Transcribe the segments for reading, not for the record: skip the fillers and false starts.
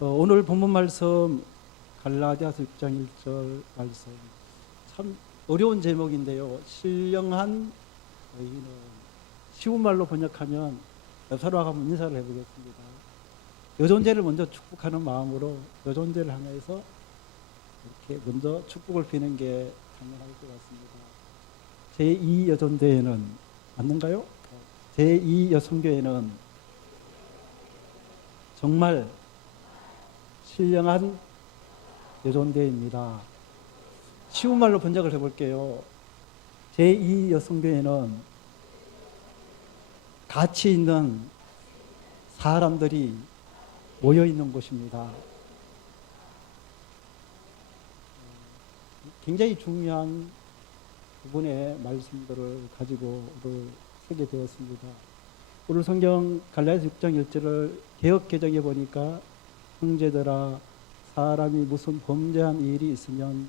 오늘 본문 말씀 갈라디아서 6장 1절 말씀 참 어려운 제목인데요. 신령한 의인은 쉬운 말로 번역하면 서로 한번 인사를 해보겠습니다. 여존재를 먼저 축복하는 마음으로 여존재를 향해서 이렇게 먼저 축복을 비는 게 당연할 것 같습니다. 제2 여존대회는 맞는가요? 제2 여성교회는 정말 신령한 여존대회입니다. 쉬운 말로 번역을 해볼게요. 제2 여성교회는 가치 있는 사람들이 모여있는 곳입니다. 굉장히 중요한 부분의 말씀들을 가지고 오늘 쓰게 되었습니다. 오늘 성경 갈라디아서 6장 1절을 개역 개정해 보니까 형제들아 사람이 무슨 범죄한 일이 있으면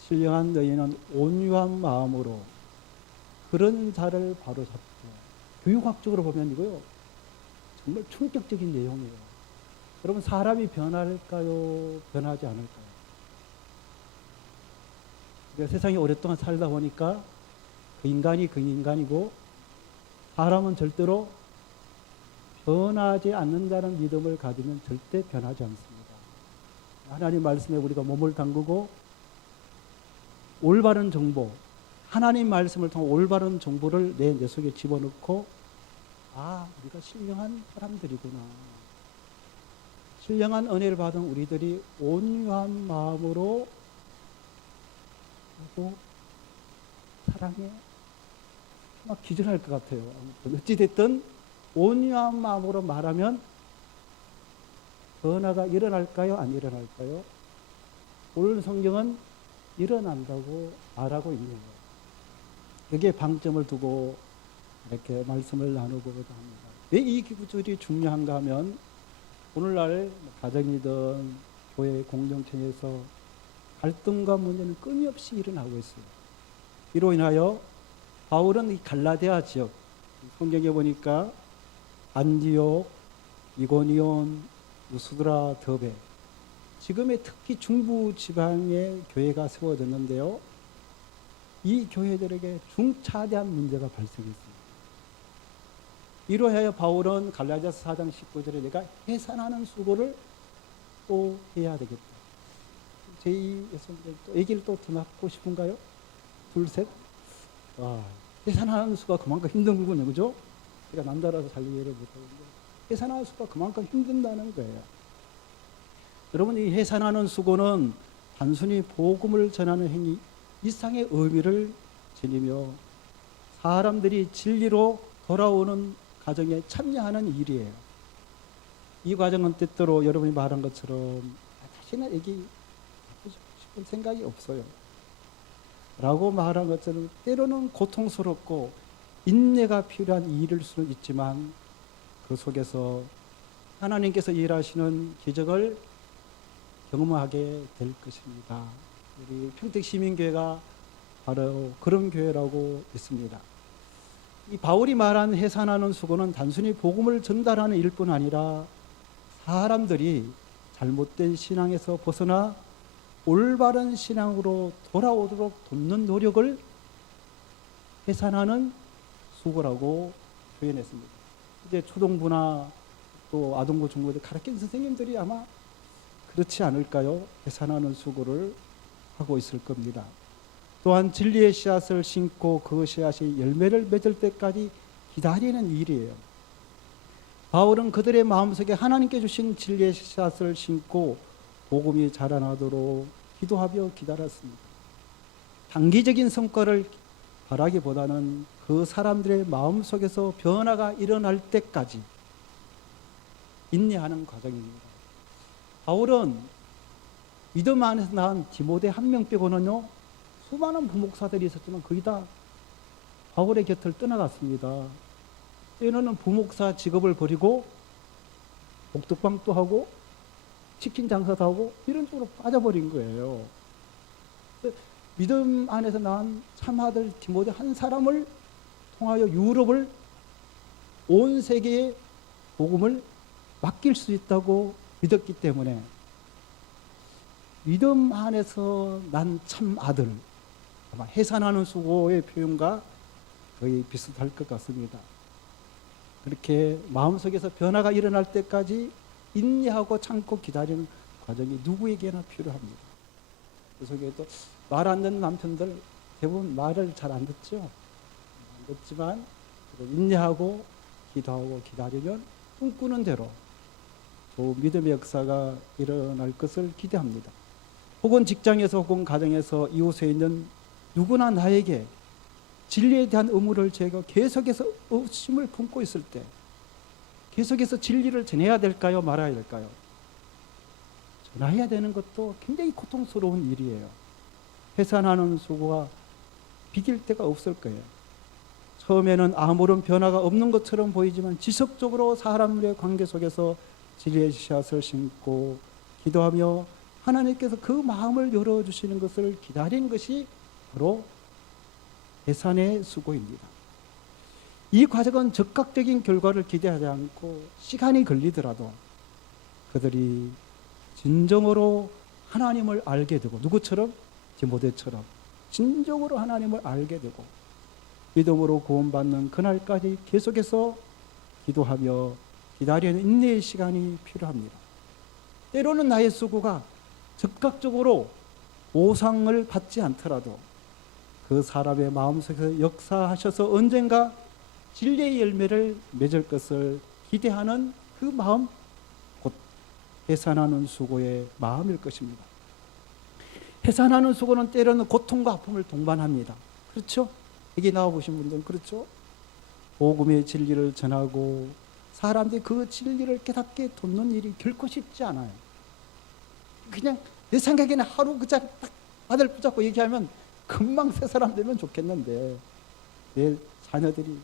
신령한 너희는 온유한 마음으로 그런 자를 바로잡고, 교육학적으로 보면 이거요 정말 충격적인 내용이에요. 여러분, 사람이 변할까요? 변하지 않을까요? 우리가 세상에 오랫동안 살다 보니까 그 인간이 그 인간이고 사람은 절대로 변하지 않는다는 믿음을 가지면 절대 변하지 않습니다. 하나님 말씀에 우리가 몸을 담그고 올바른 정보, 하나님 말씀을 통한 올바른 정보를 내 속에 집어넣고, 우리가 신령한 사람들이구나. 신령한 은혜를 받은 우리들이 온유한 마음으로 하고 사랑해. 막 기절할 것 같아요. 어찌됐든 온유한 마음으로 말하면 변화가 일어날까요? 안 일어날까요? 오늘 성경은 일어난다고 말하고 있네요. 여기에 방점을 두고 이렇게 말씀을 나누고자 합니다. 왜 이 구절이 중요한가 하면 오늘날 가정이든 교회 공동체에서 갈등과 문제는 끊임없이 일어나고 있어요. 이로 인하여 바울은 이 갈라디아 지역, 성경에 보니까 안디옥, 이고니온, 루스드라, 더베, 지금의 특히 중부 지방의 교회가 세워졌는데요. 이 교회들에게 중차대한 문제가 발생했습니다. 이로 하여 바울은 갈라디아서 4장 19절에 내가 해산하는 수고를 또 해야 되겠다. 제2 여성들 또 얘기를 또 더 낳고 싶은가요? 둘, 셋. 해산하는 수가 그만큼 힘든 거군요. 그죠? 제가 남자라서 잘 이해를 못하는데 해산하는 수가 그만큼 힘든다는 거예요. 여러분, 이 해산하는 수고는 단순히 복음을 전하는 행위 이상의 의미를 지니며 사람들이 진리로 돌아오는 과정에 참여하는 일이에요. 이 과정은 때때로 여러분이 말한 것처럼 다시는 애기 갖고 싶은 생각이 없어요 라고 말한 것처럼 때로는 고통스럽고 인내가 필요한 일일 수는 있지만 그 속에서 하나님께서 일하시는 기적을 경험하게 될 것입니다. 우리 평택시민교회가 바로 그런 교회라고 있습니다. 이 바울이 말한 해산하는 수고는 단순히 복음을 전달하는 일뿐 아니라 사람들이 잘못된 신앙에서 벗어나 올바른 신앙으로 돌아오도록 돕는 노력을 해산하는 수고라고 표현했습니다. 이제 초등부나 또 아동부, 중고대 가르치는 선생님들이 아마 그렇지 않을까요? 해산하는 수고를 하고 있을 겁니다. 또한 진리의 씨앗을 심고 그 씨앗이 열매를 맺을 때까지 기다리는 일이에요. 바울은 그들의 마음속에 하나님께 주신 진리의 씨앗을 심고 복음이 자라나도록 기도하며 기다렸습니다. 단기적인 성과를 바라기보다는 그 사람들의 마음속에서 변화가 일어날 때까지 인내하는 과정입니다. 바울은 믿음 안에서 낳은 디모데 한 명 빼고는요, 수많은 부목사들이 있었지만 거의 다 바울의 곁을 떠나갔습니다. 때로는 부목사 직업을 버리고 복덕방도 하고 치킨 장사도 하고 이런 쪽으로 빠져버린 거예요. 믿음 안에서 낳은 참아들 디모데 한 사람을 통하여 유럽을 온 세계에 복음을 맡길 수 있다고 믿었기 때문에 믿음 안에서 난 참 아들, 아마 해산하는 수고의 표현과 거의 비슷할 것 같습니다. 그렇게 마음속에서 변화가 일어날 때까지 인내하고 참고 기다리는 과정이 누구에게나 필요합니다. 그 속에도 말 안 듣는 남편들 대부분 말을 잘 안 듣죠. 안 듣지만 인내하고 기도하고 기다리면 꿈꾸는 대로 좋은 믿음의 역사가 일어날 것을 기대합니다. 혹은 직장에서 혹은 가정에서 이웃에 있는 누구나 나에게 진리에 대한 의무를 제가 계속해서 의심을 품고 있을 때 계속해서 진리를 전해야 될까요? 말아야 될까요? 전해야 되는 것도 굉장히 고통스러운 일이에요. 해산하는 수고가 비길 데가 없을 거예요. 처음에는 아무런 변화가 없는 것처럼 보이지만 지속적으로 사람들의 관계 속에서 진리의 씨앗을 심고 기도하며 하나님께서 그 마음을 열어주시는 것을 기다리는 것이 바로 해산의 수고입니다. 이 과정은 즉각적인 결과를 기대하지 않고 시간이 걸리더라도 그들이 진정으로 하나님을 알게 되고 누구처럼? 디모데처럼 진정으로 하나님을 알게 되고 믿음으로 구원받는 그날까지 계속해서 기도하며 기다리는 인내의 시간이 필요합니다. 때로는 나의 수고가 즉각적으로 보상을 받지 않더라도 그 사람의 마음속에서 역사하셔서 언젠가 진리의 열매를 맺을 것을 기대하는 그 마음, 곧 해산하는 수고의 마음일 것입니다. 해산하는 수고는 때로는 고통과 아픔을 동반합니다. 그렇죠? 여기 나와보신 분들은 그렇죠? 복음의 진리를 전하고 사람들이 그 진리를 깨닫게 돕는 일이 결코 쉽지 않아요. 그냥 내 생각에는 하루 그 자리 딱 아들 붙잡고 얘기하면 금방 새 사람 되면 좋겠는데 내 자녀들이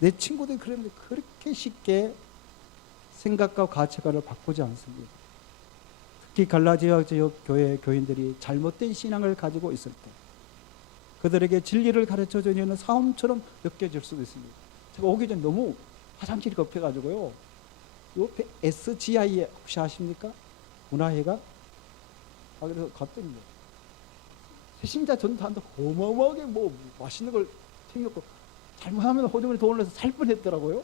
내 친구들이 그런데 그렇게 쉽게 생각과 가치관을 바꾸지 않습니다. 특히 갈라디아 지역 교회 교인들이 잘못된 신앙을 가지고 있을 때 그들에게 진리를 가르쳐 주는 싸움처럼 느껴질 수도 있습니다. 제가 오기 전에 너무 화장실이 급해가지고요. 옆에 SGI에 혹시 아십니까? 문화회가? 그래서 갔더니 새신자 전도한다고 어마어마하게 뭐 맛있는 걸 챙겼고 잘못하면 호주머니 돈을 내서 살 뻔했더라고요.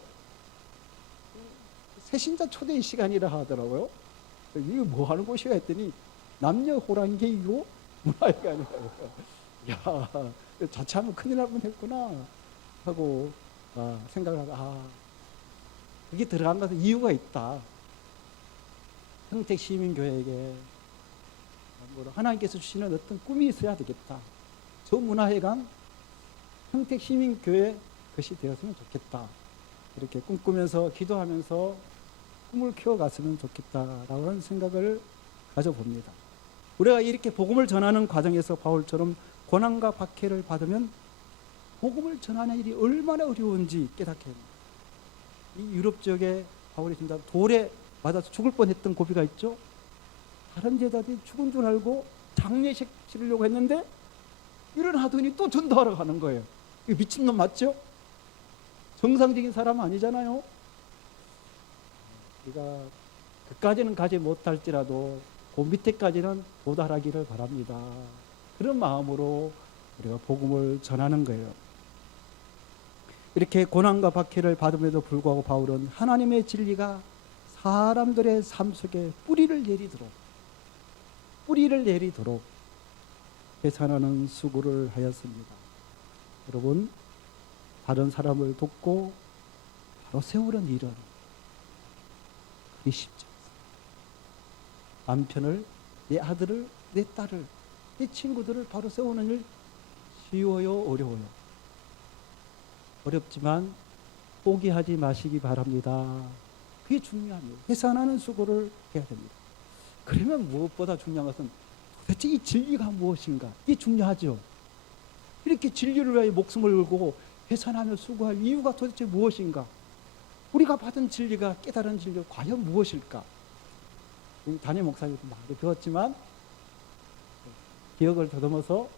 새신자 초대 시간이라 하더라고요. 이게 뭐 하는 곳이야 했더니 남녀 호랑개이고 문화회가 아니라고요. 야, 자칫하면 큰일 날 뻔했구나 하고 생각하고 그게 들어간 것은 이유가 있다. 평택시민교회에게 하나님께서 주시는 어떤 꿈이 있어야 되겠다. 저 문화회관 평택시민교회 것이 되었으면 좋겠다. 이렇게 꿈꾸면서 기도하면서 꿈을 키워갔으면 좋겠다라고 하는 생각을 가져봅니다. 우리가 이렇게 복음을 전하는 과정에서 바울처럼 고난과 박해를 받으면 복음을 전하는 일이 얼마나 어려운지 깨닫게 됩니다. 이 유럽 지역에 바울이 진짜 돌에 맞아서 죽을 뻔했던 고비가 있죠. 다른 제자들이 죽은 줄 알고 장례식 치르려고 했는데 일어나더니 또 전도하러 가는 거예요. 이거 미친놈 맞죠? 정상적인 사람 아니잖아요. 우리가 그까지는 가지 못할지라도 그 밑에까지는 도달하기를 바랍니다. 그런 마음으로 우리가 복음을 전하는 거예요. 이렇게 고난과 박해를 받음에도 불구하고 바울은 하나님의 진리가 사람들의 삶 속에 뿌리를 내리도록 해산하는 수고를 하였습니다. 여러분, 다른 사람을 돕고 바로 세우는 일은 그리 쉽지 않습니다. 남편을, 내 아들을, 내 딸을, 내 친구들을 바로 세우는 일 쉬워요, 어려워요? 어렵지만 포기하지 마시기 바랍니다. 그게 중요합니다. 해산하는 수고를 해야 됩니다. 그러면 무엇보다 중요한 것은 도대체 이 진리가 무엇인가? 이게 중요하죠. 이렇게 진리를 위해 목숨을 걸고 해산하며 수고할 이유가 도대체 무엇인가? 우리가 받은 진리가 깨달은 진리가 과연 무엇일까? 담임 목사님도 많이 배웠지만 기억을 더듬어서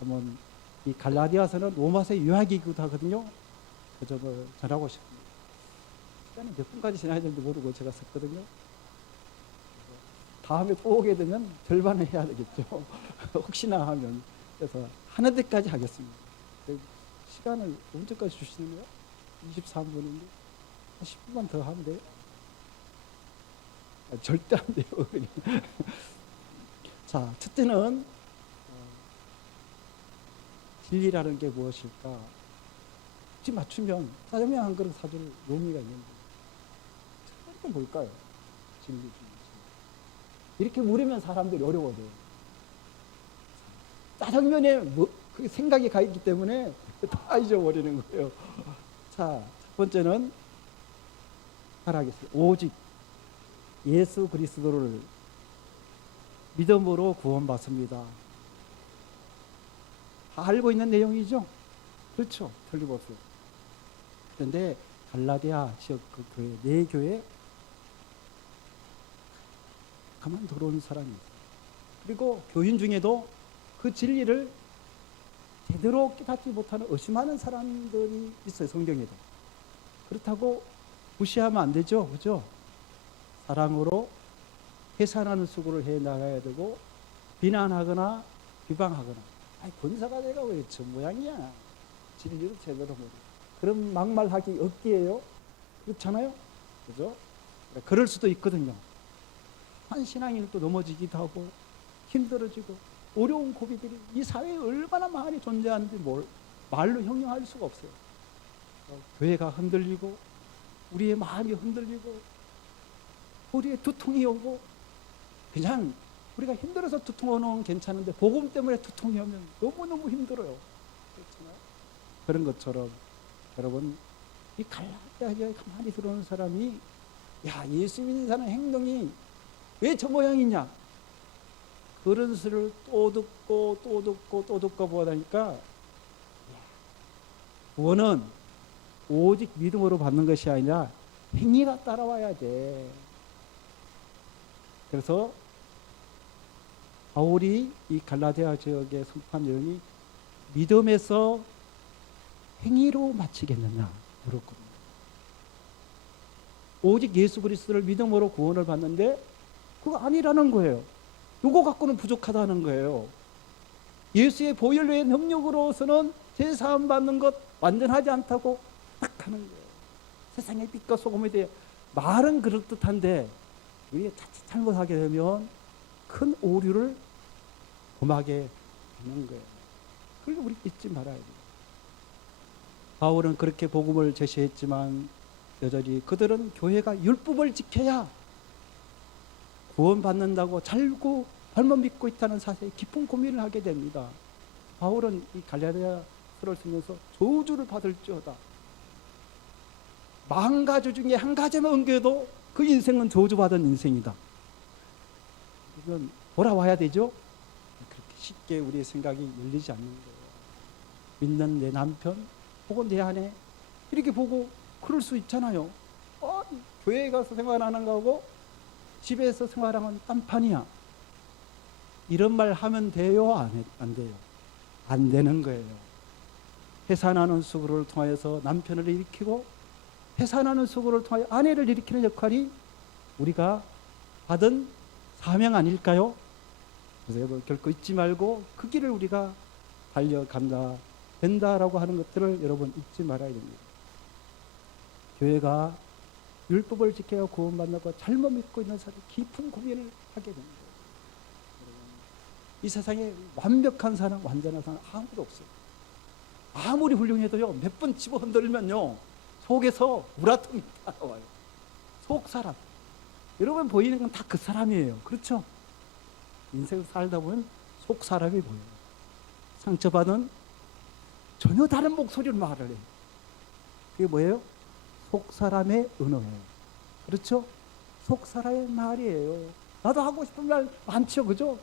한번 이 갈라디아서는 로마서의 요약이기도 하거든요. 그 점을 전하고 싶습니다. 시간이 몇 분까지 지나야 되는지 모르고 제가 썼거든요. 다음에 또 오게 되면 절반을 해야 되겠죠. 혹시나 하면. 그래서 하는 데까지 하겠습니다. 시간을 언제까지 주시는 거예요? 23분인데 10분만 더 하면 돼요? 절대 안 돼요. 자, 첫째는 진리라는 게 무엇일까? 지금 맞추면 짜장면 한 그릇 사줄 용의가 있는데 첫 번째 뭘까요? 진리. 이렇게 물으면 사람들이 어려워져요. 짜장면에 그 생각이 가 있기 때문에 다 잊어버리는 거예요. 자, 첫 번째는 말하겠습니다. 오직 예수 그리스도를 믿음으로 구원받습니다. 다 알고 있는 내용이죠? 그렇죠. 틀림없어요. 그런데 갈라디아 지역 그 교회, 네 교회 가만 들어오는 사람이 있어요. 그리고 교인 중에도 그 진리를 제대로 깨닫지 못하는 의심하는 사람들이 있어요. 성경에도. 그렇다고 무시하면 안 되죠. 그죠? 사랑으로 해산하는 수고를 해 나가야 되고, 비난하거나 비방하거나, 아이 권사가 내가 왜 저 모양이야, 진리를 제대로 모르고, 그런 막말하기 없기에요. 그렇잖아요. 그죠? 그럴 수도 있거든요. 한 신앙인은 또 넘어지기도 하고 힘들어지고 어려운 고비들이 이 사회에 얼마나 많이 존재하는지 말로 형용할 수가 없어요. 교회가 흔들리고 우리의 마음이 흔들리고 우리의 두통이 오고, 그냥 우리가 힘들어서 두통 오는 건 괜찮은데 복음 때문에 두통이 오면 너무너무 힘들어요. 그렇잖아요. 그런 것처럼 여러분, 이 갈라디아에 가만히 들어오는 사람이, 야, 예수 믿는 사람 행동이 왜 저 모양이냐, 그런 수를 또 듣고 또 듣고 또 듣고 보다니까, 구원은 오직 믿음으로 받는 것이 아니라 행위가 따라와야 돼. 그래서 바울이 이 갈라디아 지역에 선포한 내용이 믿음에서 행위로 마치겠느냐 물었거든요. 오직 예수 그리스도를 믿음으로 구원을 받는데 그거 아니라는 거예요. 요거 갖고는 부족하다는 거예요. 예수의 보혈 외의 능력으로서는 제사함 받는 것 완전하지 않다고 딱 하는 거예요. 세상의 빛과 소금에 대해 말은 그럴듯한데 우리가 자칫 잘못하게 되면 큰 오류를 범하게 되는 거예요. 그걸 우리 잊지 말아야 돼요. 바울은 그렇게 복음을 제시했지만 여전히 그들은 교회가 율법을 지켜야 구원받는다고 잘고 잘못 믿고 있다는 사실에 깊은 고민을 하게 됩니다. 바울은 이 갈라디아서를 쓰면서 저주를 받을지어다, 10,000가지 중에 한 가지만 옮겨도 그 인생은 저주받은 인생이다. 그러면 돌아와야 되죠. 그렇게 쉽게 우리의 생각이 열리지 않는 거예요. 믿는 내 남편 혹은 내 아내 이렇게 보고 그럴 수 있잖아요. 교회에 가서 생활하는 거하고 집에서 생활하면 딴판이야, 이런 말 하면 돼요? 안 돼요? 안 되는 거예요. 해산하는 수고를 통하여서 남편을 일으키고 해산하는 수고를 통하여 아내를 일으키는 역할이 우리가 받은 사명 아닐까요? 그래서 여러분 결코 잊지 말고 그 길을 우리가 달려간다 된다라고 하는 것들을 여러분 잊지 말아야 됩니다. 교회가 율법을 지켜야 구원받는다고 잘못 믿고 있는 사람이 깊은 고민을 하게 됩니다. 이 세상에 완벽한 사람, 완전한 사람 아무도 없어요. 아무리 훌륭해도요, 몇 번 집어 흔들면요 속에서 우라통이 따라와요. 속 사람. 여러분 보이는 건 다 그 사람이에요. 그렇죠? 인생을 살다 보면 속 사람이 보여요. 상처받은 전혀 다른 목소리로 말을 해요. 그게 뭐예요? 속 사람의 언어예요. 그렇죠? 속 사람의 말이에요. 나도 하고 싶은 말 많죠. 그죠?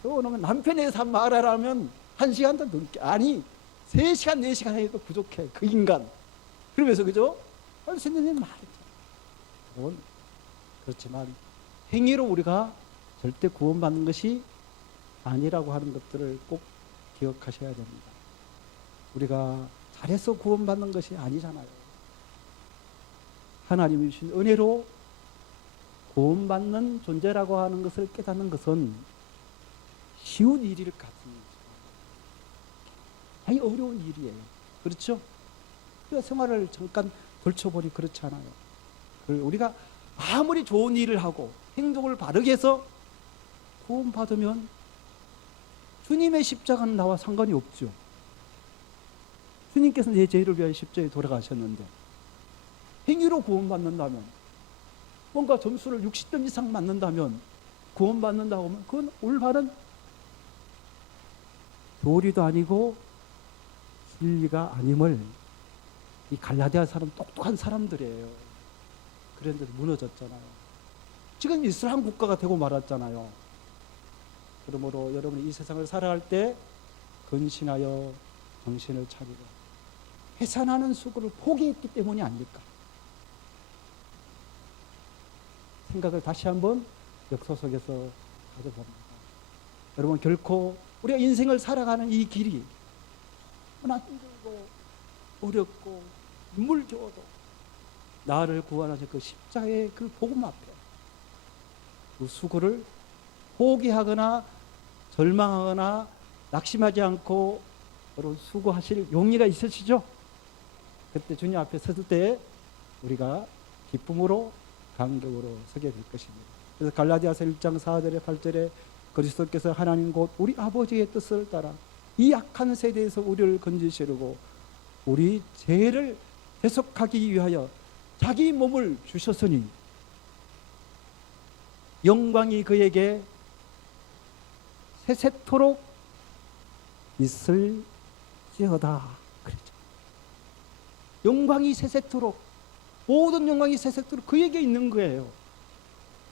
세워놓으면 남편에 대해서 말하라면 1시간도 넘게, 아니 3시간 4시간 해도 부족해. 그 인간. 그러면서 그죠? 할 수 있는 일은 말이죠. 여러분, 그렇지만 행위로 우리가 절대 구원받는 것이 아니라고 하는 것들을 꼭 기억하셔야 됩니다. 우리가 잘해서 구원받는 것이 아니잖아요. 하나님이 주신 은혜로 구원받는 존재라고 하는 것을 깨닫는 것은 쉬운 일일 같습니다. 아니 어려운 일이에요. 그렇죠? 우리가 생활을 잠깐 돌쳐보니 그렇지 않아요. 우리가 아무리 좋은 일을 하고 행동을 바르게 해서 구원받으면 주님의 십자가는 나와 상관이 없죠. 주님께서 내 죄를 위하여 십자가에 돌아가셨는데 행위로 구원받는다면, 뭔가 점수를 60점 이상 맞는다면, 구원받는다고 하면 그건 올바른 도리도 아니고 진리가 아님을 이 갈라디아 사람 똑똑한 사람들이에요. 그런데 무너졌잖아요. 지금 이슬람 국가가 되고 말았잖아요. 그러므로 여러분이 이 세상을 살아갈 때 근신하여 정신을 차리고 해산하는 수고를 포기했기 때문이 아닐까. 생각을 다시 한번 역사 속에서 가져봅니다. 여러분, 결코 우리가 인생을 살아가는 이 길이 너무나 힘들고 어렵고 눈물겨워도 나를 구원하신 그 십자가의 그 복음 앞에 그 수고를 포기하거나 절망하거나 낙심하지 않고 여러분 수고하실 용의가 있으시죠? 그때 주님 앞에 섰을 때 우리가 기쁨으로 감격으로 서게 될 것입니다. 그래서 갈라디아서 1장 4절에 8절에 그리스도께서 하나님 곧 우리 아버지의 뜻을 따라 이 악한 세대에서 우리를 건지시려고 우리 죄를 대속하기 위하여 자기 몸을 주셨으니 영광이 그에게 세세토록 있을지어다. 그랬죠. 영광이 세세토록, 모든 영광이 세세토록 그에게 있는 거예요.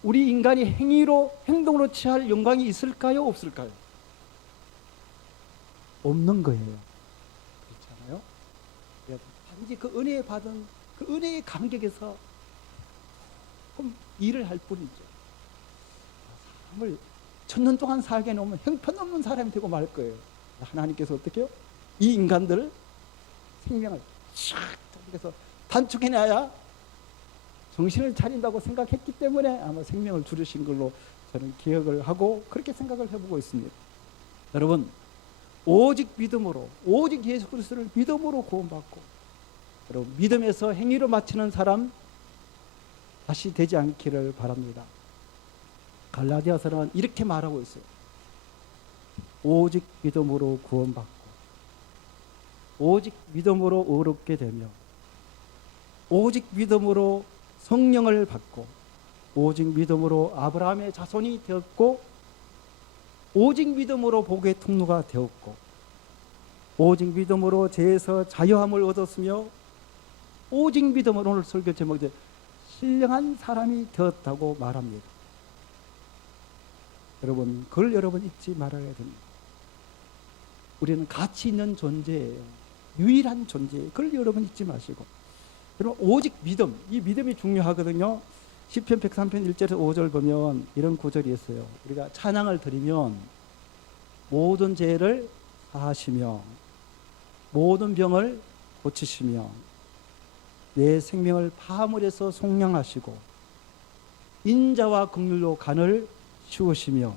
우리 인간이 행동으로 취할 영광이 있을까요? 없을까요? 없는 거예요. 그렇지 않아요? 단지 그 은혜 받은 그 은혜의 감격에서 일을 할 뿐이죠. 사람을 1000년 동안 살게 놓으면 형편없는 사람이 되고 말 거예요. 하나님께서 어떻게 해요? 이 인간들 생명을 샥 해서 단축해놔야 정신을 차린다고 생각했기 때문에 아마 생명을 줄이신 걸로 저는 기억을 하고 그렇게 생각을 해보고 있습니다. 여러분, 오직 믿음으로, 오직 예수 그리스도를 믿음으로 구원받고, 여러분 믿음에서 행위로 마치는 사람 다시 되지 않기를 바랍니다. 갈라디아서는 이렇게 말하고 있어요. 오직 믿음으로 구원받고, 오직 믿음으로 의롭게 되며, 오직 믿음으로 성령을 받고, 오직 믿음으로 아브라함의 자손이 되었고, 오직 믿음으로 복의 통로가 되었고, 오직 믿음으로 죄에서 자유함을 얻었으며, 오직 믿음으로 오늘 설교 제목이 신령한 사람이 되었다고 말합니다. 여러분, 그걸 여러분 잊지 말아야 됩니다. 우리는 가치 있는 존재예요. 유일한 존재예요. 그걸 여러분 잊지 마시고, 여러분 오직 믿음, 이 믿음이 중요하거든요. 시편 103편 1절에서 5절 보면 이런 구절이 있어요. 우리가 찬양을 드리면 모든 죄를 사하시며 모든 병을 고치시며 내 생명을 파물에서 속량하시고 인자와 긍휼로 간을 씌우시며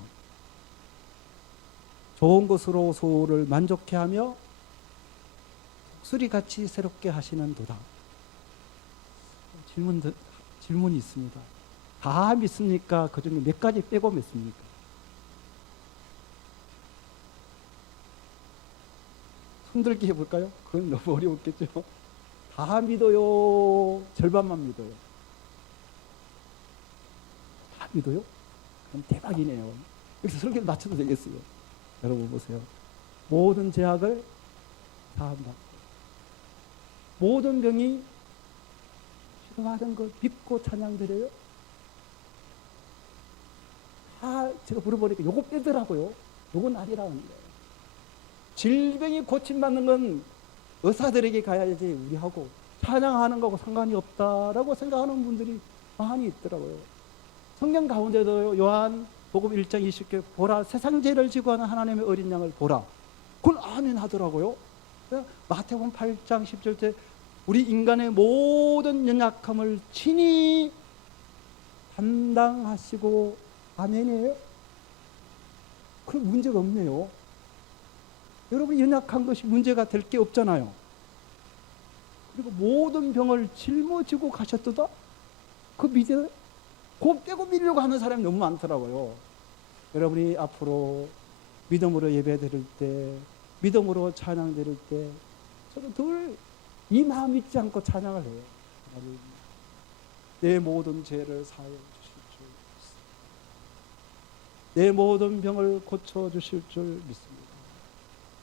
좋은 것으로 소를 만족케 하며 독수리같이 새롭게 하시는도다. 질문이 있습니다. 다 믿습니까? 그 중에 몇 가지 빼고 믿습니까? 손들기 해볼까요? 그건 너무 어려웠겠죠? 다 믿어요? 절반만 믿어요? 다 믿어요? 그럼 대박이네요. 여기서 설교를 맞춰도 되겠어요. 여러분 보세요. 모든 죄악을 사함받고 모든 병이 치료받은 걸 믿고 찬양드려요? 제가 물어보니까 요거 빼더라고요. 요건 아니라는 거예요. 질병이 고침받는 건 의사들에게 가야지 우리하고 찬양하는 거하고 상관이 없다라고 생각하는 분들이 많이 있더라고요. 성경 가운데도 요한 복음 1장 20절 보라 세상 죄를 지고 하는 하나님의 어린 양을 보라. 그걸 아멘 하더라고요. 마태복음 8장 10절째 우리 인간의 모든 연약함을 친히 감당하시고 아멘이에요? 그럼 문제가 없네요. 여러분이 연약한 것이 문제가 될 게 없잖아요. 그리고 모든 병을 짊어지고 가셨도다? 그 믿어? 곧 빼고 밀려고 하는 사람이 너무 많더라고요. 여러분이 앞으로 믿음으로 예배 드릴 때, 믿음으로 찬양 드릴 때, 저는 늘 이 마음 잊지 않고 찬양을 해요. 하나님, 내 모든 죄를 사하여 주실 줄 믿습니다. 내 모든 병을 고쳐 주실 줄 믿습니다.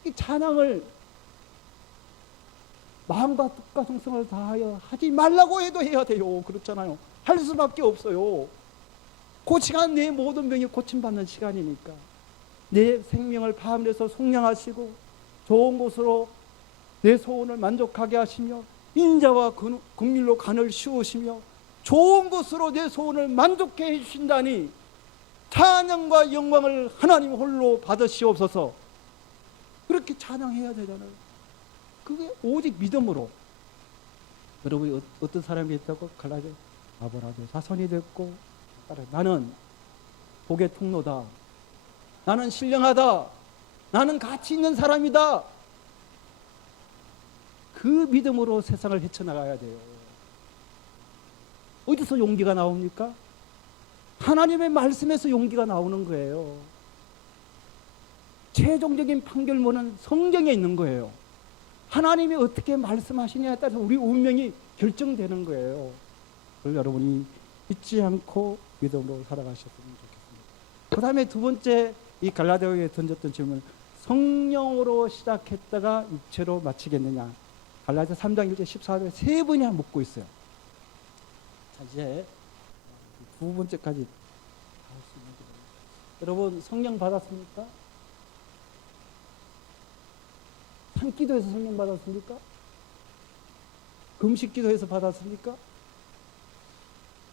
이 찬양을 마음과 뜻과 정성을 다하여 하지 말라고 해도 해야 돼요. 그렇잖아요. 할 수밖에 없어요. 그 시간 내 모든 병이 고침받는 시간이니까. 내 생명을 파함해서 속량하시고 좋은 곳으로 내 소원을 만족하게 하시며 인자와 긍휼로 간을 씌우시며 좋은 곳으로 내 소원을 만족해 해주신다니 찬양과 영광을 하나님 홀로 받으시옵소서. 그렇게 찬양해야 되잖아요. 그게 오직 믿음으로. 여러분이 어떤 사람이 있다고 갈라져 아브라함의 자손이 됐고, 나는 복의 통로다, 나는 신령하다, 나는 가치 있는 사람이다, 그 믿음으로 세상을 헤쳐나가야 돼요. 어디서 용기가 나옵니까? 하나님의 말씀에서 용기가 나오는 거예요. 최종적인 판결문은 성경에 있는 거예요. 하나님이 어떻게 말씀하시냐에 따라서 우리 운명이 결정되는 거예요. 그걸 여러분이 잊지 않고 믿음으로 살아가셨으면 좋겠습니다. 그 다음에 두 번째, 이 갈라디아에 던졌던 질문, 성령으로 시작했다가 육체로 마치겠느냐. 갈라디아 3장 1절 14절 세 번이나 묻고 있어요. 자, 이제 두 번째까지 할 수 있는지 모르겠어요. 여러분, 성령 받았습니까? 산기도에서 성령 받았습니까? 금식기도에서 받았습니까?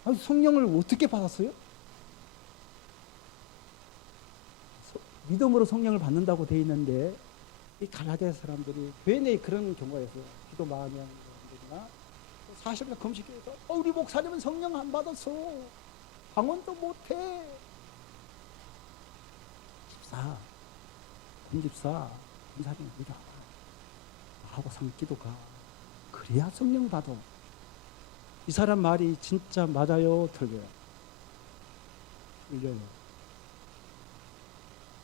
아니, 성령을 어떻게 받았어요? 믿음으로 성령을 받는다고 되어 있는데, 이 갈라디아 사람들이 왜 내 그런 경우가 있어요? 기도 많이 하는 사람들이나 사실은 금식기도에서 우리 목사님은 성령 안 받았어, 방언도 못해, 집사, 군집사, 군사님입니다 하고 산기도가 그래야 성령 받아. 이 사람 말이 진짜 맞아요, 틀려요? 틀려요.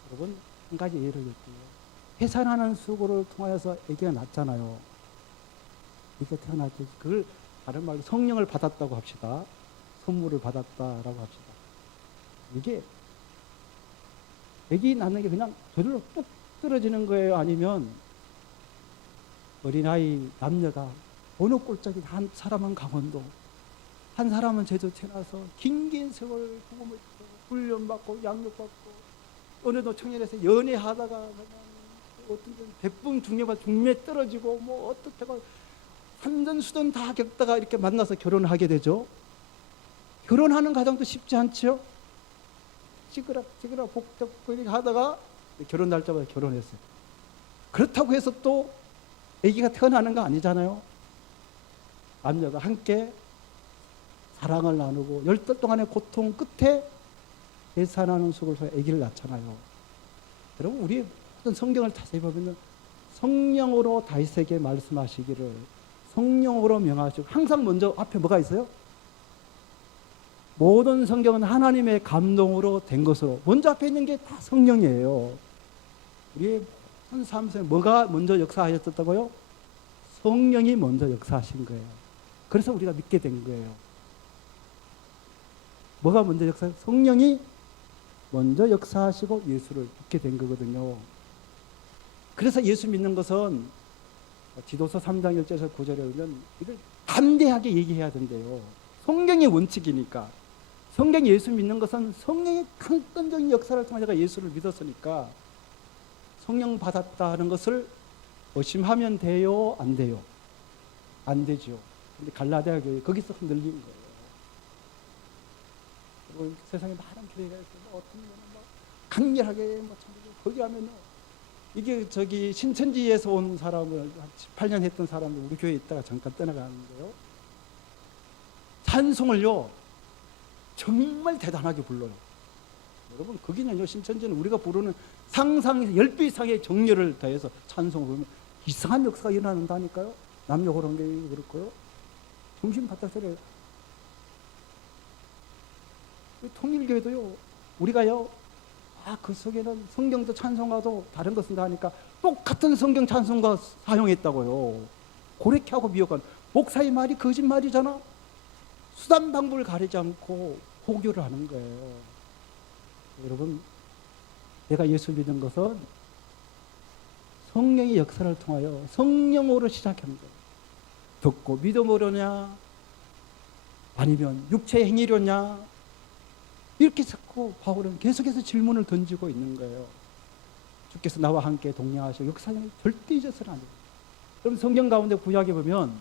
여러분, 한 가지 예를 들게요. 해산하는 수고를 통하여서 아기가 낳잖아요. 이게 태어났죠. 그걸 다른 말로 성령을 받았다고 합시다. 선물을 받았다라고 합시다. 이게 아기 낳는 게 그냥 저절로 뚝 떨어지는 거예요? 아니면 어린아이 남녀가 어느 꼴짝이 한 사람은 강원도, 한 사람은 제주 태어나서 긴 세월 훈련받고 양육받고 어느 청년에서 연애하다가 어떤 백분 중매 떨어지고 뭐 어떻게 산전수전 다 겪다가 이렇게 만나서 결혼하게 되죠. 결혼하는 과정도 쉽지 않죠. 찌그락 복잡고 이렇게 하다가 결혼 날짜마다 결혼했어요. 그렇다고 해서 또 아기가 태어나는 거 아니잖아요. 남녀가 함께 사랑을 나누고 열달 동안의 고통 끝에 해산하는 수고를 통해 아기를 낳잖아요. 여러분, 우리 어떤 성경을 자세히 보면 성령으로 다윗에게 말씀하시기를 성령으로 명하시고, 항상 먼저 앞에 뭐가 있어요? 모든 성경은 하나님의 감동으로 된 것으로, 먼저 앞에 있는 게 다 성령이에요. 우리의 삶 속에 뭐가 먼저 역사하셨다고요? 성령이 먼저 역사하신 거예요. 그래서 우리가 믿게 된 거예요. 뭐가 먼저 성령이 먼저 역사하시고 예수를 믿게 된 거거든요. 그래서 예수 믿는 것은 디도서 3장 1절에서 9절에 보면 이걸 담대하게 얘기해야 된대요. 성경의 원칙이니까. 성경 예수 믿는 것은 성령의 강권적인 역사를 통해 제가 예수를 믿었으니까 성령 받았다는 것을 의심하면 돼요? 안 돼요? 안 되죠. 근데 갈라디아 교회 거기서 흔들린 거예요. 그리고 세상에 많은 교회가 있어요. 어떤 분은 강렬하게 거기 하면은 이게 신천지에서 온 사람을 한 18년 했던 사람들 우리 교회에 있다가 잠깐 떠나가는데요. 찬송을요, 정말 대단하게 불러요. 여러분, 거기는요, 신천지는 우리가 부르는 상상에서 10배 이상의 정열을 더해서 찬송을 부르면 이상한 역사가 일어난다니까요. 남녀 호랑이 그렇고요. 정신 바짝 차려요. 통일교회도요, 우리가요, 그 속에는 성경도 찬송가도 다른 거 쓴다 하니까 똑같은 성경 찬송가 사용했다고요. 고렇게 하고 미혹한 목사의 말이 거짓말이잖아. 수단 방법을 가리지 않고 포교를 하는 거예요. 여러분, 내가 예수 믿은 것은 성령의 역사를 통하여 성령으로 시작합니다. 듣고 믿음으로냐 아니면 육체의 행위로냐, 이렇게 자꾸 바울은 계속해서 질문을 던지고 있는 거예요. 주께서 나와 함께 동행하시고 역사를 절대 잊어서는 안 돼요. 그럼 성경 가운데 구약에 보면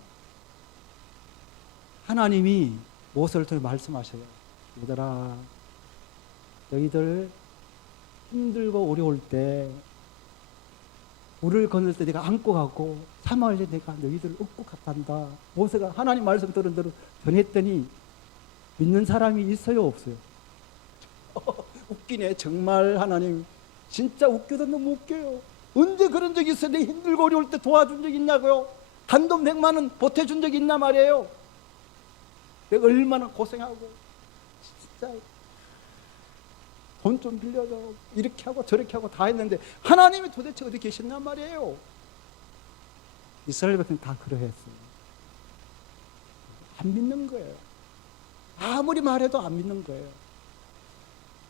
하나님이 모세를 통해 말씀하셔요. 얘들아, 너희들 힘들고 어려울 때 물을 건널 때 내가 안고 가고 사마리아에 내가 너희들을 업고 갔단다. 모세가 하나님 말씀 들은 대로 전했더니 믿는 사람이 있어요, 없어요? 웃기네. 정말 하나님 진짜 웃겨도 너무 웃겨요. 언제 그런 적이 있어요? 내 힘들고 어려울 때 도와준 적 있냐고요? 한돈 100만 원 보태준 적이 있나 말이에요. 내가 얼마나 고생하고 진짜 돈 좀 빌려줘 이렇게 하고 저렇게 하고 다 했는데 하나님이 도대체 어디 계셨냔 말이에요. 이스라엘 백성은 다 그러했어요. 안 믿는 거예요. 아무리 말해도 안 믿는 거예요.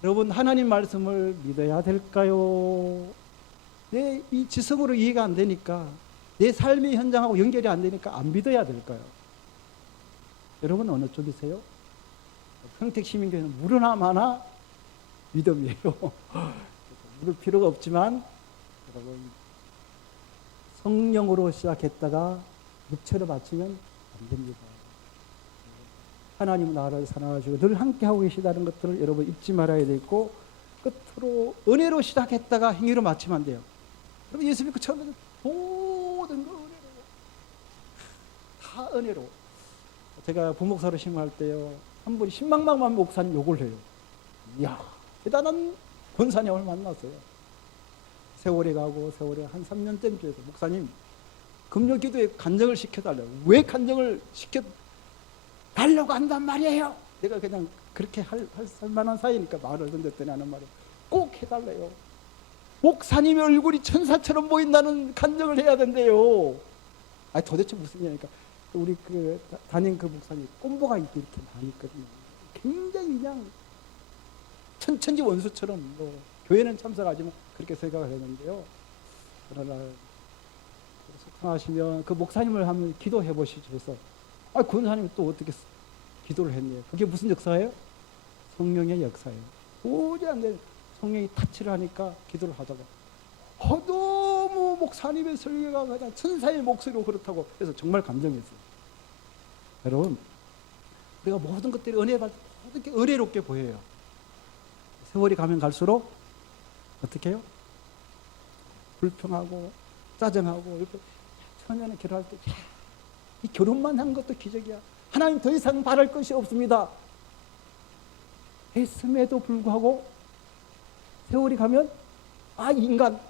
여러분, 하나님 말씀을 믿어야 될까요? 내 이 지성으로 이해가 안 되니까, 내 삶의 현장하고 연결이 안 되니까 안 믿어야 될까요? 여러분, 어느 쪽이세요? 평택시민교회는 무르나 마나 믿음이에요. 믿을 필요가 없지만 여러분, 성령으로 시작했다가 육체로 마치면 안 됩니다. 하나님은 나를 사랑하시고 늘 함께하고 계시다는 것들을 여러분 잊지 말아야 되고, 끝으로 은혜로 시작했다가 행위로 마치면 안 돼요. 여러분, 예수 믿고 처음에는 모든 거 은혜로, 다 은혜로. 제가 부목사로 심할 때요, 한 분이 신망망만 목사님 욕을 해요. 이야, 대단한 권사님을 만났어요. 세월이 가고 세월이 한 3년쯤 돼서 목사님, 금요 기도에 간증을 시켜달라고. 왜 간증을 시켜달라고 한단 말이에요? 내가 그냥 그렇게 할 만한 사이니까 말을 던졌더니 하는 말이 꼭 해달래요. 목사님의 얼굴이 천사처럼 보인다는 간증을 해야 된대요. 아니, 도대체 무슨 얘기니까. 우리 담임 목사님 꼼보가 이렇게 많이 있거든요. 굉장히 그냥 천천지 원수처럼, 교회는 참석하지만 그렇게 생각을 했는데요. 그러나 속상하시면 그 목사님을 한번 기도해 보시죠. 해서 권사님이 또 어떻게 기도를 했네요. 그게 무슨 역사예요? 성령의 역사예요. 도저히 안 돼. 성령이 타치를 하니까 기도를 하다가 너무 목사님의 설교가 그냥 천사의 목소리로 그렇다고 해서 정말 감동했어요. 여러분, 우리가 모든 것들이 은혜 받을 때 모든 게 은혜롭게 보여요. 세월이 가면 갈수록 어떻게 해요? 불평하고 짜증하고. 처음에는 결혼할 때 이 결혼만 한 것도 기적이야. 하나님 더 이상 바랄 것이 없습니다 했음에도 불구하고 세월이 가면 인간,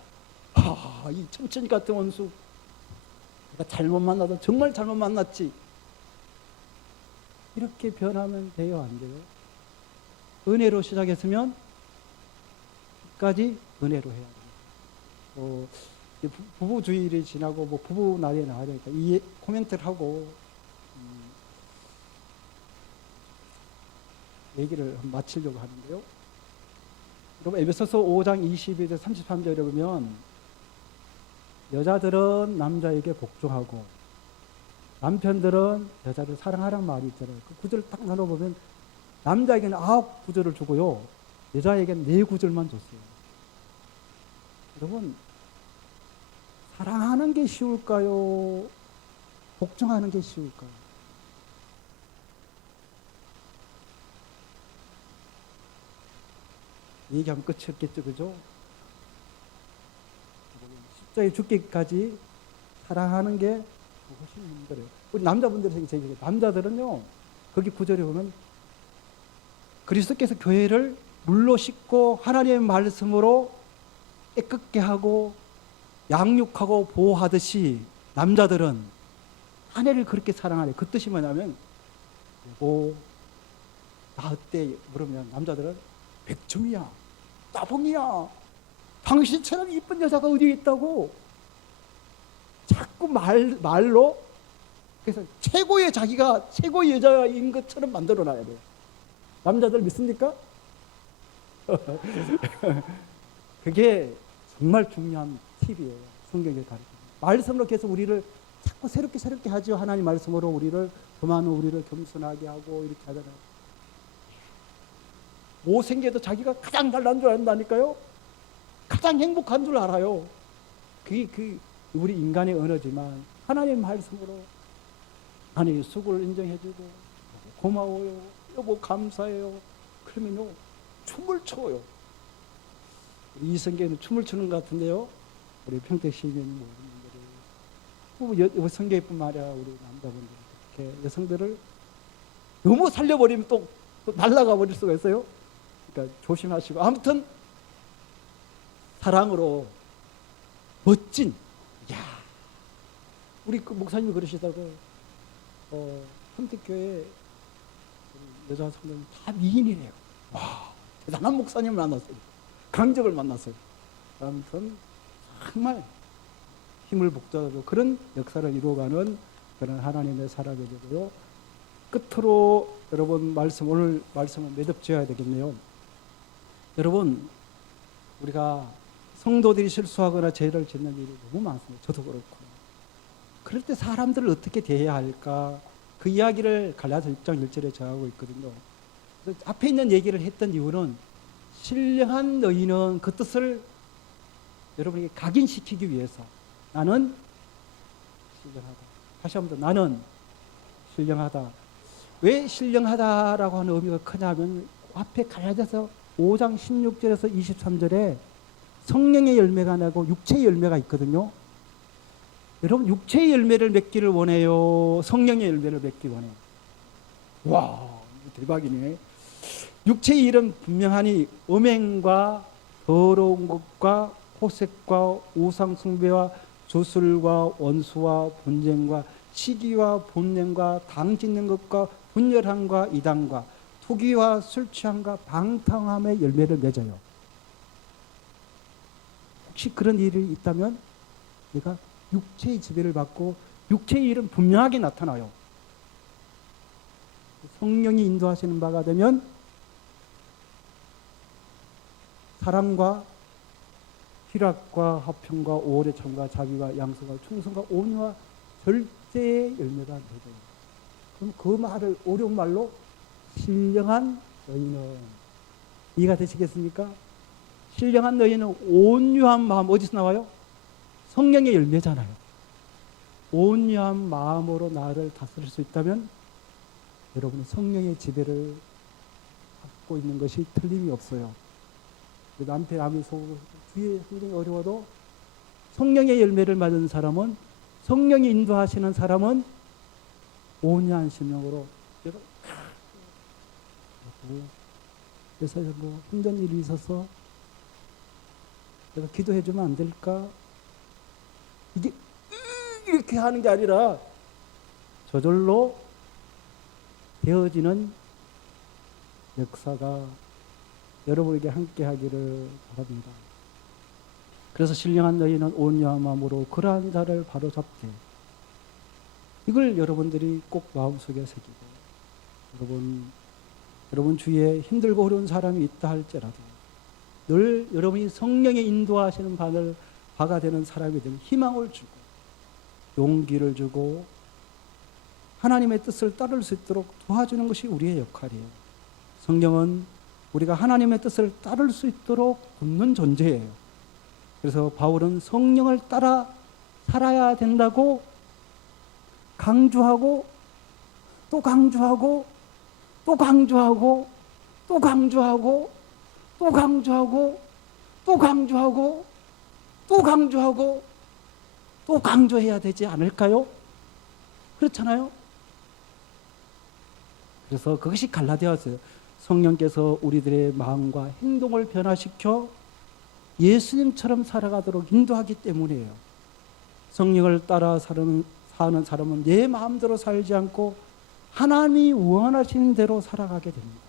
이 천천히 같은 원수, 내가 잘못 만나도 정말 잘못 만났지, 이렇게 변하면 돼요, 안 돼요? 은혜로 시작했으면 끝까지 은혜로 해야 돼요. 부부 주일이 지나고 부부 날이 나와야 되니까 이 코멘트를 하고 얘기를 마치려고 하는데요. 여러분, 에베소서 5장 22절 33절에 보면 여자들은 남자에게 복종하고 남편들은 여자를 사랑하라는 말이 있잖아요. 그 구절을 딱 나눠보면 남자에게는 9구절을 주고요, 여자에게는 4구절만 줬어요. 여러분, 사랑하는 게 쉬울까요? 복종하는 게 쉬울까요? 얘기하면 끝이 없겠죠, 그죠? 십자가에 죽기까지 사랑하는 게 훨씬 힘들어요. 우리 남자분들이 얘기해요. 남자들은요, 거기 구절에 보면 그리스도께서 교회를 물로 씻고 하나님의 말씀으로 깨끗게 하고 양육하고 보호하듯이 남자들은 아내를 그렇게 사랑하래. 그 뜻이 뭐냐면, 나 어때? 물으면 남자들은 100점이야, 따봉이야, 당신처럼 이쁜 여자가 어디에 있다고 자꾸 말로, 그래서 자기가 최고의 여자인 것처럼 만들어 놔야 돼요. 남자들 믿습니까? 그게 정말 중요한 팁이에요. 성경에 가르치는 말씀으로 계속 우리를 자꾸 새롭게 하죠. 하나님 말씀으로 우리를 겸손하게 하고 이렇게 하잖아요. 못생겨도 자기가 가장 잘난 줄 안다니까요. 가장 행복한 줄 알아요. 그게 우리 인간의 언어지만 하나님 말씀으로 하나님의 수고를 인정해주고, 고마워요, 여보 감사해요, 그러면요 춤을 춰요. 이성계는 춤을 추는 것 같은데요. 우리 평택 시민 모든 성계뿐만 아니라 우리 남자분들, 이렇게 여성들을 너무 살려버리면 또 날아가 버릴 수가 있어요. 그러니까 조심하시고, 아무튼 사랑으로 멋진, 우리 그 목사님이 그러시다고, 평택교회 여자 성도님 다 미인이래요. 와, 대단한 목사님을 만났어요. 강적을 만났어요. 아무튼 정말 힘을 북돋아서 그런 역사를 이루어가는 그런 하나님의 사람이 되고요. 끝으로 여러분 오늘 말씀을 매듭지어야 되겠네요. 여러분, 우리가 성도들이 실수하거나 죄를 짓는 일이 너무 많습니다. 저도 그렇고. 그럴 때 사람들을 어떻게 대해야 할까? 그 이야기를 갈라디아 6장 1절에 정하고 있거든요. 앞에 있는 얘기를 했던 이유는, 신령한 너희는 그 뜻을 여러분에게 각인시키기 위해서, 나는 신령하다. 다시 한번 더, 나는 신령하다. 왜 신령하다라고 하는 의미가 크냐면, 앞에 갈라디아서 5장 16절에서 23절에 성령의 열매가 나고 육체의 열매가 있거든요. 여러분, 육체의 열매를 맺기를 원해요, 성령의 열매를 맺기 원해요? 와, 대박이네. 육체의 일은 분명하니 음행과 더러운 것과 호색과 우상 숭배와 주술과 원수와 분쟁과 시기와 분냄과 당 짓는 것과 분열함과 이단과 투기와 술 취함과 방탕함의 열매를 맺어요. 혹시 그런 일이 있다면 내가 육체의 지배를 받고, 육체의 일은 분명하게 나타나요. 성령이 인도하시는 바가 되면 사랑과 희락과 화평과 오래 참과 자비와 양선과 충성과 온유와 절제의 열매가 되죠. 그럼 그 말을 어려운 말로 신령한 너희는, 이해가 되시겠습니까? 신령한 너희는 온유한 마음, 어디서 나와요? 성령의 열매잖아요. 온유한 마음으로 나를 다스릴 수 있다면 여러분은 성령의 지배를 받고 있는 것이 틀림이 없어요. 남편 남이 속고 주위에 굉장히 어려워도 성령의 열매를 맞은 사람은, 성령이 인도하시는 사람은 온유한 심령으로, 그래서 뭐 힘든 일이 있어서 내가 기도해 주면 안 될까? 이게 이렇게 하는 게 아니라 저절로 되어지는 역사가 여러분에게 함께 하기를 바랍니다. 그래서 신령한 너희는 온유한 마음으로 그러한 자를 바로잡게, 이걸 여러분들이 꼭 마음속에 새기고, 여러분 주위에 힘들고 어려운 사람이 있다 할지라도 늘 여러분이 성령의 인도하시는 바가 되는 사람이 되는 희망을 주고 용기를 주고 하나님의 뜻을 따를 수 있도록 도와주는 것이 우리의 역할이에요. 성령은 우리가 하나님의 뜻을 따를 수 있도록 돕는 존재예요. 그래서 바울은 성령을 따라 살아야 된다고 강조하고 또 강조하고 또 강조하고 또 강조하고 또 강조하고 또 강조하고 또 강조하고 또 강조해야 되지 않을까요? 그렇잖아요? 그래서 그것이 갈라디아서예요. 성령께서 우리들의 마음과 행동을 변화시켜 예수님처럼 살아가도록 인도하기 때문이에요. 성령을 따라 사는 사람은 내 마음대로 살지 않고 하나님이 원하시는 대로 살아가게 됩니다.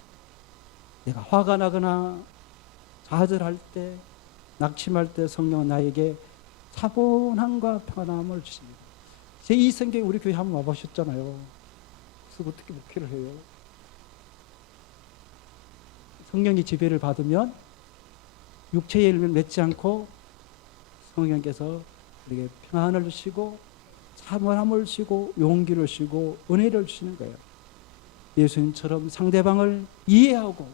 내가 화가 나거나 좌절할 때, 낙심할 때 성령은 나에게 차분함과 편안함을 주십니다. 제 이성경에 우리 교회 한번 와보셨잖아요. 그래서 어떻게 목회를 해요? 성령의 지배를 받으면 육체의 열매를 맺지 않고 성령께서 우리에게 평안을 주시고 차분함을 주시고 용기를 주시고 은혜를 주시는 거예요. 예수님처럼 상대방을 이해하고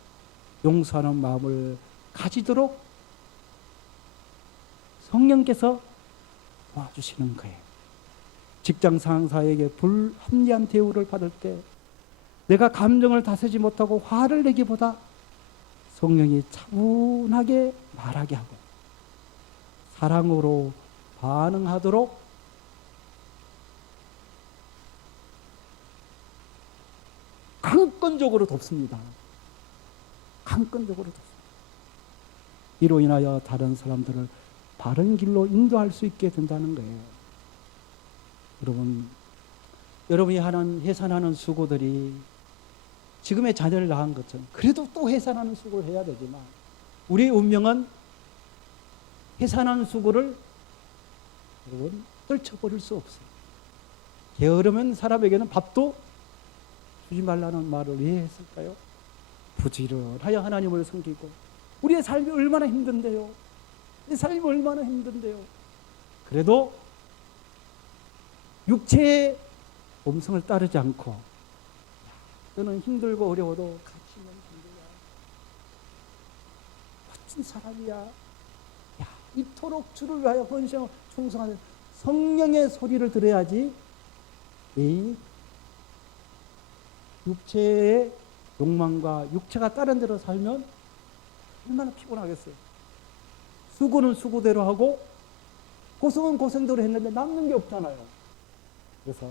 용서하는 마음을 가지도록 성령께서 도와주시는 거예요. 직장 상사에게 불합리한 대우를 받을 때 내가 감정을 다스리지 못하고 화를 내기보다 성령이 차분하게 말하게 하고 사랑으로 반응하도록 강권적으로 돕습니다. 강권적으로 돕습니다. 이로 인하여 다른 사람들을 바른 길로 인도할 수 있게 된다는 거예요. 여러분이 하는 해산하는 수고들이 지금의 자녀를 낳은 것처럼 그래도 또 해산하는 수고를 해야 되지만 우리의 운명은 해산하는 수고를 여러분 떨쳐버릴 수 없어요. 게으르면 사람에게는 밥도 주지 말라는 말을 왜 했을까요? 부지런하여 하나님을 섬기고 우리의 삶이 얼마나 힘든데요. 이 삶이 얼마나 힘든데요. 그래도 육체의 음성을 따르지 않고 너는 힘들고 어려워도 같이면 힘들야. 멋진 사람이야. 야, 이토록 주를 위하여 헌신하고 충성하는 성령의 소리를 들어야지 이 육체의 욕망과 육체가 다른 대로 살면 얼마나 피곤하겠어요. 수고는 수고대로 하고 고생은 고생대로 했는데 남는 게 없잖아요. 그래서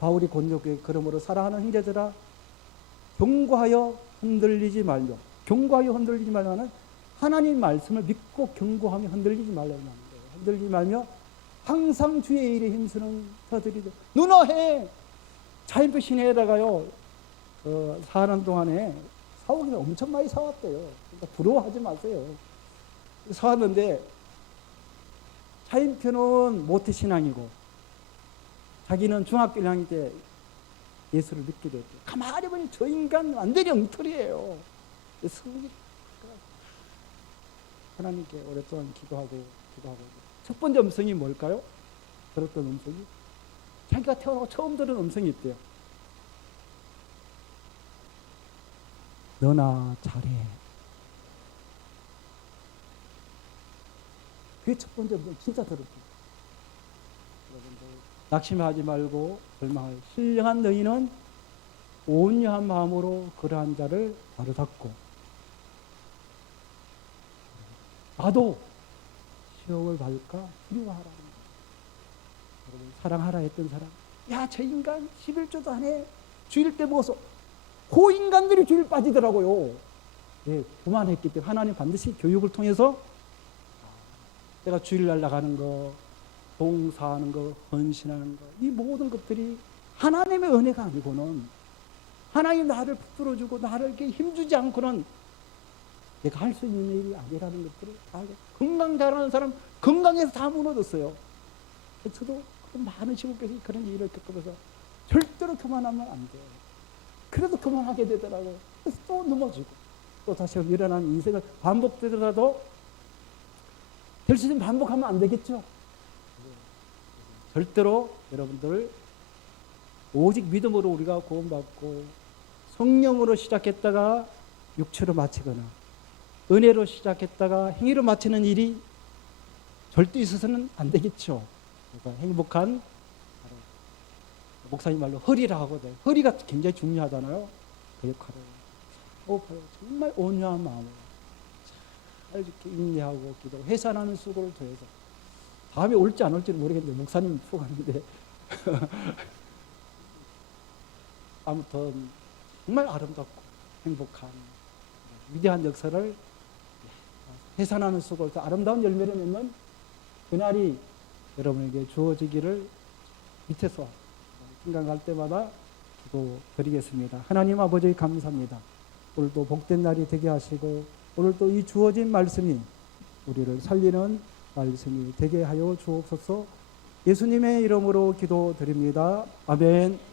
바울이 권고에 그러므로 사랑하는 형제들아 경고하여 흔들리지 말며 경고하여 흔들리지 말라는 하나님 말씀을 믿고 경고하며 흔들리지 말라는 거예요. 흔들리지 말며 항상 주의 일에 힘쓰는 저들이죠. 누나 해 자연표 시내에다가요 사는 동안에 사오기는 엄청 많이 사왔대요. 그러니까 부러워하지 마세요. 사왔는데 차인표는 모태신앙이고 자기는 중학교 1학년 때 예수를 믿게 됐대요. 가만히 보니 저 인간 완전히 엉터리예요. 성기 하나님께 오랫동안 기도하고 첫 번째 음성이 뭘까요? 들었던 음성이 자기가 태어나고 처음 들은 음성이 있대요. 너나 잘해. 그게 첫 번째 음성 진짜 들었대요. 여러분들 낙심하지 말고 절망하여 신령한 너희는 온유한 마음으로 그러한 자를 바로잡고 나도 시험을 받을까 두려워하라. 여러분 사랑하라 했던 사람 야 저 인간 11조도 안 해. 주일 때 먹어서 그 인간들이 주일 빠지더라고요. 네, 그만했기 때문에 하나님 반드시 교육을 통해서 내가 주일날 나가는 거 봉사하는 거, 헌신하는 거, 이 모든 것들이 하나님의 은혜가 아니고는 하나님 나를 붙들어주고 나를 이렇게 힘주지 않고는 내가 할 수 있는 일이 아니라는 것들을 알고 건강 잘하는 사람 건강해서 다 무너졌어요. 저도 많은 시국에서 그런 일을 겪으면서 절대로 그만하면 안 돼요. 그래도 그만하게 되더라고요. 그래서 또 넘어지고 또 다시 일어나는 인생을 반복되더라도 될 수 있는 반복하면 안 되겠죠. 절대로 여러분들 오직 믿음으로 우리가 구원받고 성령으로 시작했다가 육체로 마치거나 은혜로 시작했다가 행위로 마치는 일이 절대 있어서는 안 되겠죠. 그러니까 행복한 목사님 말로 허리라 하거든요. 허리가 굉장히 중요하잖아요. 그 역할을 정말 온유한 마음으로 잘 이렇게 인내하고 기도하고 해산하는 수고를 더해서 다음에 올지 안 올지는 모르겠는데 목사님 푹 하는데 아무튼 정말 아름답고 행복한 위대한 역사를 해산하는 수고, 아름다운 열매를 맺는 그날이 여러분에게 주어지기를 밑에서 생각할 때마다 기도드리겠습니다. 하나님 아버지 감사합니다. 오늘도 복된 날이 되게 하시고 오늘도 이 주어진 말씀이 우리를 살리는 말씀이 되게 하여 주옵소서. 예수님의 이름으로 기도드립니다. 아멘.